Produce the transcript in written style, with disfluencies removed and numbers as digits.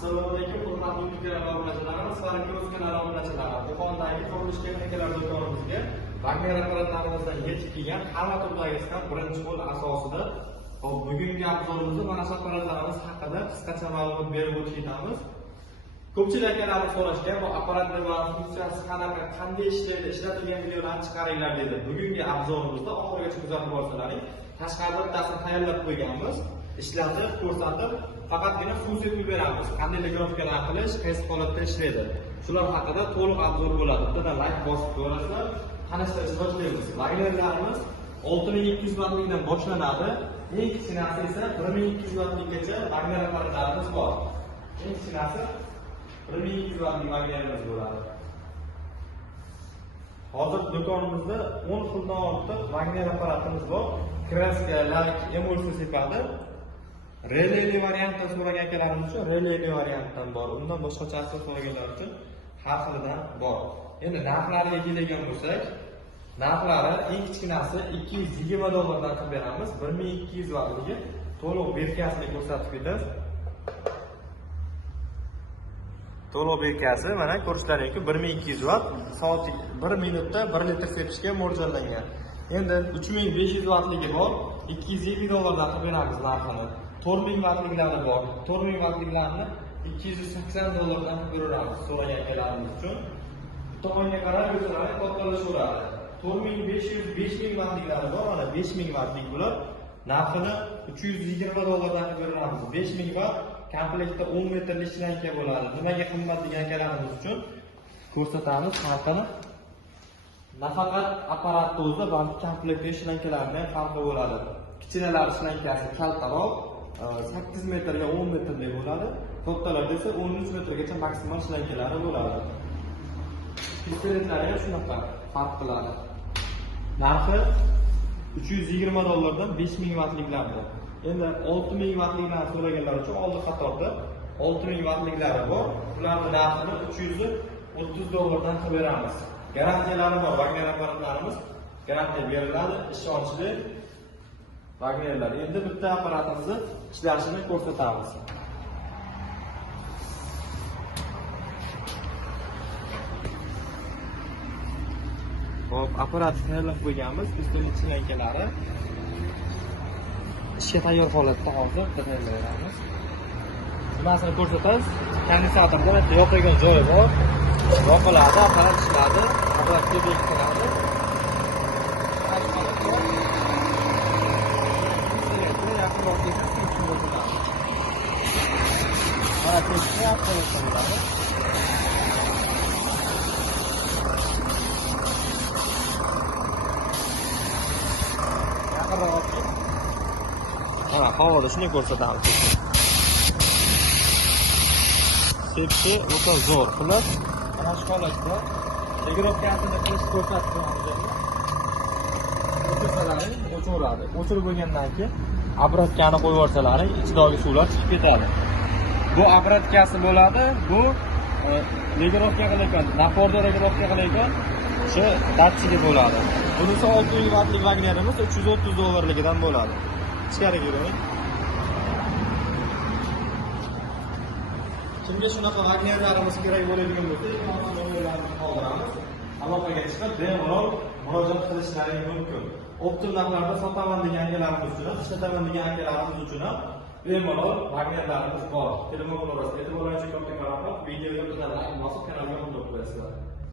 Assalomu alaykum, hurmatli muhtaram obunachilarimiz va kiosk kanali obunachilari. Qo'qondagi qurilish texnikalari do'konimizga Wagner apparatlarimizdan yetib kelgan hamma turdagisidan birinchi qo'l asosida bugungi obzorimizda mana shu apparatlarimiz haqida qisqacha ma'lumot berib o'tamiz. Ko'pchilik akalarimiz so'rashgan, bu apparatlar va funksiyasi qanaqa, qanday ishlaydi, ishlatilgan videolarni chiqaringlar dedi. Bugungi obzorimizda oxirigacha kuzatib olsalaring, tashqarida bittasini tayyorlab qo'yganmiz. Ishlatib, ko'rsatib, faqatgina funksiya qilib beramiz. Qanday legirovkalar qilish, qaysi holatda ishlaydi. Shular haqida to'liq obzor bo'ladi. Bittadan like bosib ko'rasizlar, tanishtirishni boshlaymiz. Wagnerlarimiz 6200 wattlikdan boshlanadi. Eng kichkinasi esa 1200 wattlikgacha Wagner apparatlarimiz bor. Eng kichkinasi 1200 wattlik Wagnerimiz bo'ladi. Hozir do'konimizda 10 xildan ortiq Wagner apparatimiz bor. Kraska, lak, emulsiya sepadi. Releli variantdan so'ragan akalarimiz uchun releli variantdan bor. Undan boshqachasi so'raganlar uchun har xilidan bor. Endi narxlariga keladigan bo'lsak, narxlari eng kichkinasi $220 dan qilib beramiz. 1200 vattligi to'liq berkasini ko'rsatib ketamiz. To'liq berkasi mana ko'rishlaringiz 1200 watt, soatiga 1 minutda 1 litr sepishga mo'ljallangan. Endi 3500 wattligi bor, $220 dan qilib beramiz narxini. 4000 wattliklari bor. 4000 wattliklarni $280 dan qilib beramiz so'ragan akalarimiz uchun. Tomonga qarab o'zlari to'xtalashaveradi. 4500, 5000 wattliklari bor, mana 5000 wattlik bular. Narxini $320 dan qilib beramiz. 5000 watt komplektda 10 metrli shlanka bo'ladi. Nimaga qimmat degan akalarimiz uchun ko'rsatamiz narxini. Nafaqat apparatni o'zi, balki komplektli shlankalarning farqi bo'ladi. Kichkinalar shlankasi kaltaroq, 8 metrga 10 metrlik bo'ladi. Kattalarda esa 13 metrgacha maksimal shlankalari bo'ladi. Pistoletlari ham shunaqa farq qiladi. Narxi $320 dan 5000 wattliklarda. Endi 6000 wattliklarni so'raganlar uchun oldi qatorda 6000 wattliklari bor. Ularning narxini $330 dan qilib beramiz. Garantiyalari bor. Wagner apparatlarimiz garantiya beriladi, ishonchli Wagnerlar. Endi bitta apparatimizni ishlashini ko'rsatamiz. Hop, apparatni tayyorlab qo'yganmiz. Pistolet shlankalari ishga tayyor holatda hozir tayyorlaymiz. Nimasini ko'rsatamiz? Kondensatorda yoqilgan joyi bor. Yoqiladi, apparat ishladi, apparatga bekitiladi. Havoda shuni ko'rsatamiz. Sepki o'ta zo'r. Xullas, mana shu holatda legirovkasini qilish ko'rsatib qo'yamiz. O'chirsalar, o'chiradi. O'chirib bo'lgandan keyin obrotkani qo'yib yuborsalaring, ichidagi suvlar chiqib ketadi. Bu obrotkasi bo'ladi. Bu legirovka qilayotgan, naporda legirovka qilayotgan shu datchigi bo'ladi. Bunisi 6000 wattlik Wagnerimiz $330 ligidan bo'ladi. Ichkariga kiring. Kimga shunaqa Wagnerlarimiz kerak bo'ladigan bo'lsa, nomerlarni qoldiramiz. Aloqaga chiqib, bemalol murojaat qilishlaringiz mumkin. Optim narxlarda sotaman degan akalarimiz uchun, ishlataman degan akalarimiz uchun ham bemalol Wagnerlarimiz bor. Telefon numarasi e'tiboringizni katta qarab, videoga bilan like bosib